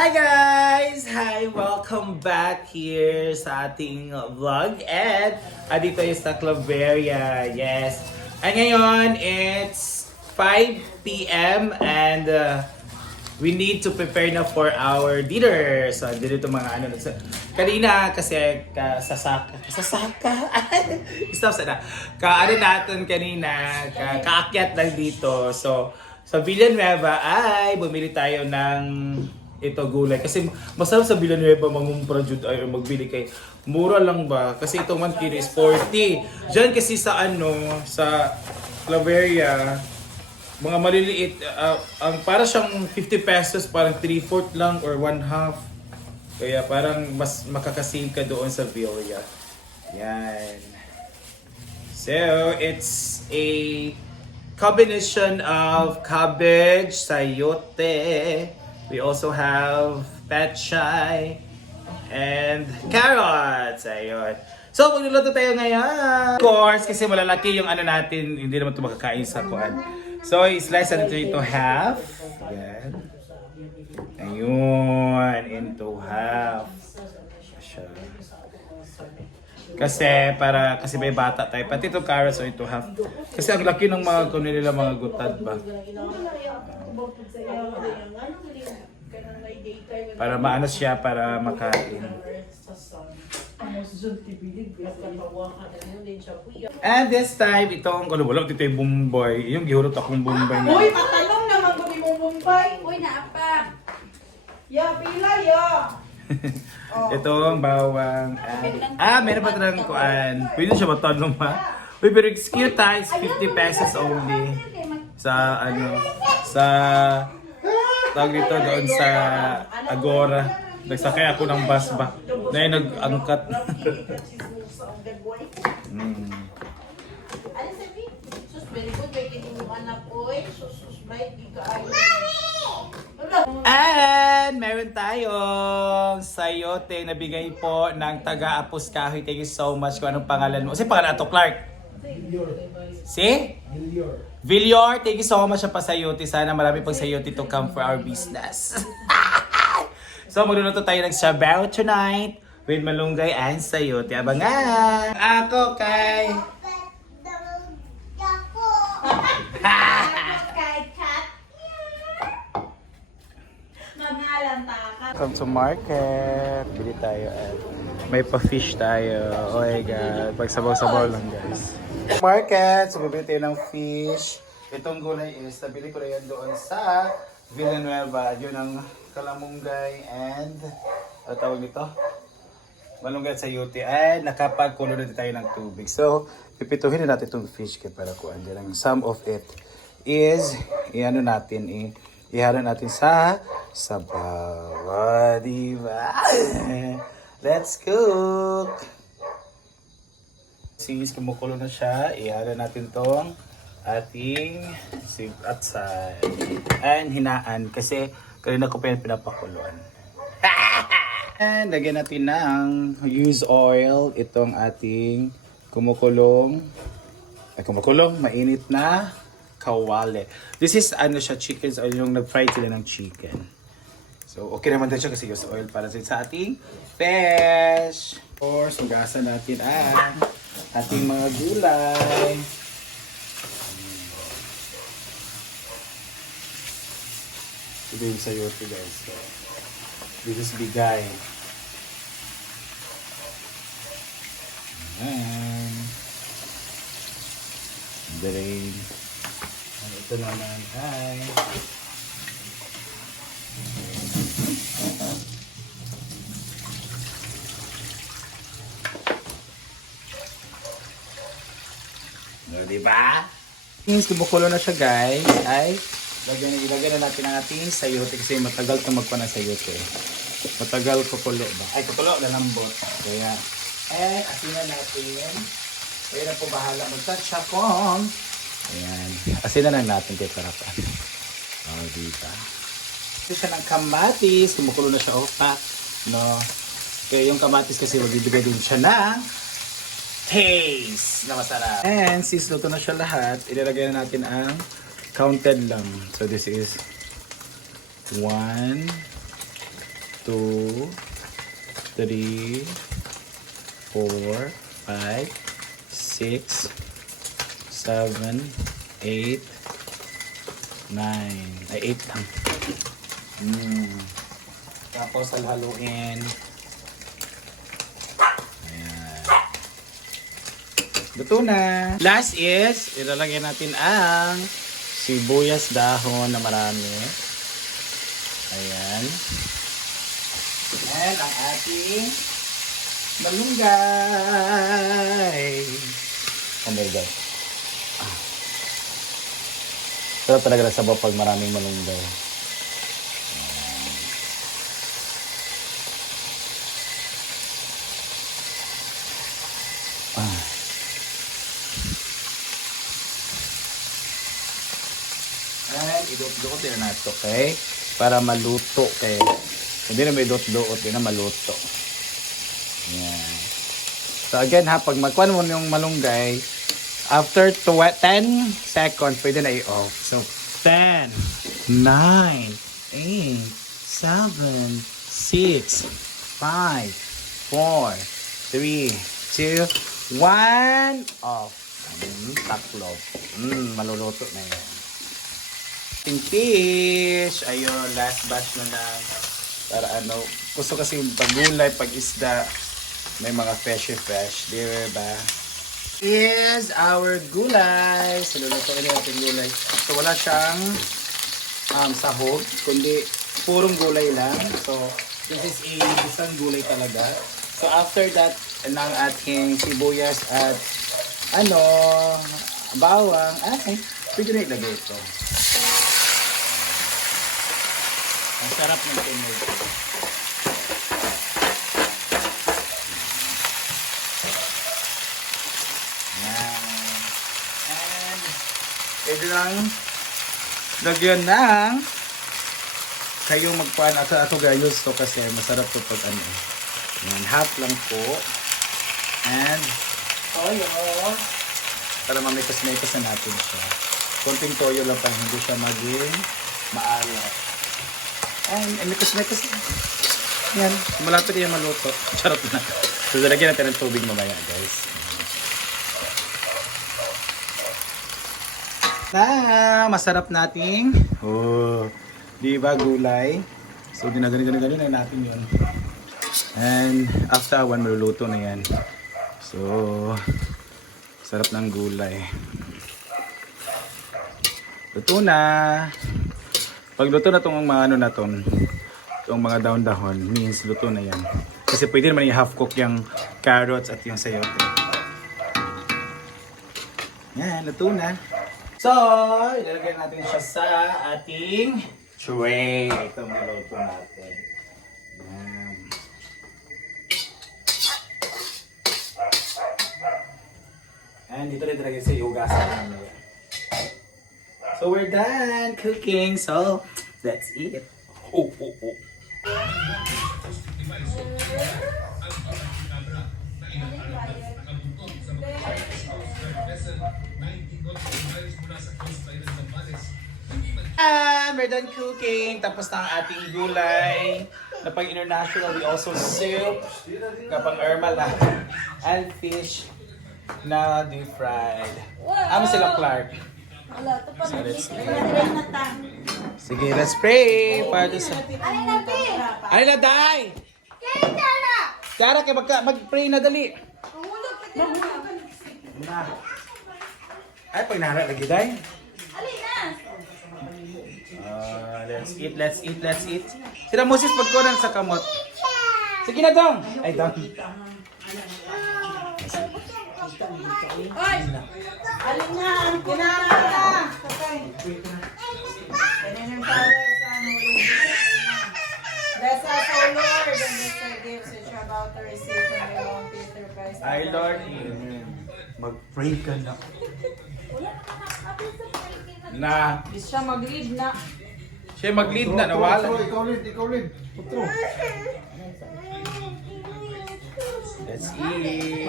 Hi guys! Hi! Welcome back here sa ating vlog and dito is sa Claveria. Yes! And ngayon it's 5 p.m. and we need to prepare na for our dinner. So dito mga ano. So, kanina kasi kasasaka. Stop sana. Ano natin kanina, kaakyat lang dito. So sa Villanueva ay bumili tayo ng ito gulay kasi masarap sa Villanueva mangumpra jud ay magbili kay mura lang ba kasi ito 1 kilo is 40 diyan kasi sa sa Claveria mga maliliit ang para siyang 50 pesos parang 3/4 lang or 1/2 kaya parang mas makakasave ka doon sa Villa. Yan. So it's a combination of cabbage, sayote. We also have petchay and carrots. Ayun. So, magluluto tayo ngayon. Of course, kasi malalaki yung ano natin, hindi naman ito makakain sa kuan. So, i-slice natin ito half. Yan. Ayun. Into half. Siya. Kasi may bata tayo. Pati itong carrots, so ito half. Kasi ang laki ng mga kunin nila mga gutad ba. Para maano siya para makain. And this time, itong wala dito yung Bombay. Yung gihurot akong Bombay. Uy, patalong naman ko ni mong Bombay. Uy, naapa. Ya, pila ya. Itong bawang. Meron pa talagang kuan. Pwede siya matanong ha. Uy, pero it's cute ha. It's 50 pesos only. Sa sa tawag dito doon sa Agora. Nagsakay ako ng bus ba. Na yung nag-angkat. Ano sabi? Sus, very good. May kinuha anak ko eh. Sus, bait. Di ka ayaw. And meron tayong sayote na bigay po ng taga-Apos Kahoy. Thank you so much kung anong pangalan mo. Kasi pangalan ato, Clark? Si? Villar, thank you so much sa pasayote. Sana marami pang sayote to come for our business. So magluluto tayo ng sabaw tonight with malunggay and sayote. Abangan! Ako kay... Come to market. Bili tayo at may pa-fish tayo. Oh my God. Pagsabaw-sabaw lang guys. Market. So bibili tayo ng fish. Itong gulay is nabili ko na yan doon sa Villanueva. Yun ang kalamunggay and ano tawag nito? Malunggay at sayote. And nakapagkulo na tayo ng tubig. So pipituhin na natin itong fish kaya para kuhan dyan. Some of it is i-ano natin ihalo natin sa sabaw. Diba? Let's cook! Since kumukulo na siya, ihalo natin tong ating atsay. And hinaan kasi kanina ko pa yan pinapakuluan. And lagyan natin ng use oil itong ating kumukulong, mainit na kawali. This is siya, chicken oil, yung nag-fry sila ng chicken. So, okay naman din siya kasi use oil para sa ating fish. Of course, hugasan natin ang ating mga gulay. Ito yung sayote guys. So, this is bigay. Ayan. Drain. Ito naman ay diba? Since kumukulo na siya guys, ay ilagyan na natin ang ating sayote kasi matagal itong magpa ng sayote. Matagal kukulo ba? Ay kukulo, lalambot. Kaya, asinan natin. Kaya na po bahala magtatsakong. Ayan. Asinan na natin kay Karapan. Diba? Ito siya ng kamatis. Kumukulo na siya pa. No? Kaya yung kamatis kasi magbibigay din siya ng taste na masarap. And since luto na siya lahat, ilalagay na natin ang counted lang. So this is 1, 2, 3, 4, 5, 6, 7, 8, 9. Ay, 8 lang. Tapos, haluin. Ayan. Luto na. Last is, ilalagay natin ang sibuyas dahon na marami. Ayan. And ang ating malunggay. Oh my God. Sarap talaga na sabaw pag maraming malunggay. And idot-dot din na ito, okay? Para maluto kay hindi na may idot-dot din na maluto. Yan. So again ha, pag magkuhan mo yung malunggay, after 10 seconds, pwede na i-off. So 10, 9, 8, 7, 6, 5, 4, 3, 2, 1, off. Taklob. Maluluto na yan. Ating fish. Ayun, last batch na lang. Para ano, gusto kasi yung pagulay, pag isda, may mga fresh. Diba? Is our gulay. So, lulutuin natin gulay. So, wala siyang sahog, kundi purong gulay lang. So, this is a isang gulay talaga. So, after that, ng ating sibuyas at bawang, pwede na ilagay ito. Ang sarap ng tunog. And pwede lang lagyan ng kayong magpaan ato gayos to kasi masarap to pag Yan, half lang po. And toyo. Para mamikos-mikos na natin siya. Konting toyo lang para hindi siya maging maalat. And mikos-mikos na. Yan, malapit yan maluto. Charot na. So, lagyan natin ng tubig mamaya, guys. Masarap nating di ba gulay? So, ganun na natin yun. And after one, maluluto na yan. So, sarap ng gulay. Luto na. Pag luto na itong mga itong mga dahon-dahon, means luto na yan. Kasi pwede naman i-half cook yung carrots at yung sayote. Yan, luto na. So, ilalagay natin siya sa ating tray. Ito ang niluto natin. Yan. And dito rin talaga sa hugasan namin. So we're done cooking. So that's it. And we're done cooking. Tapos na ang ating gulay. Napang international, we also soup. Kapang Irma lang. And fish na deep fried. Ano sila Clark? So let's sige, let's pray para sa Ay na day. Kara kay mag-pray na dali. Na. Ay pag nara lagi day. Let's eat. Sila Moses pagkunan sa kamot. Sige na dong. Ay dong. Oy! Alin na! Kinara na! Bless us, O Lord, and bless our gifts which you're about to receive from your own Peter Christ. Ay Lord, mag-pray ka na. Na. Siya mag-lead na. Siya mag-lead na, nawala. Ikaw lead. Putro. Let's eat.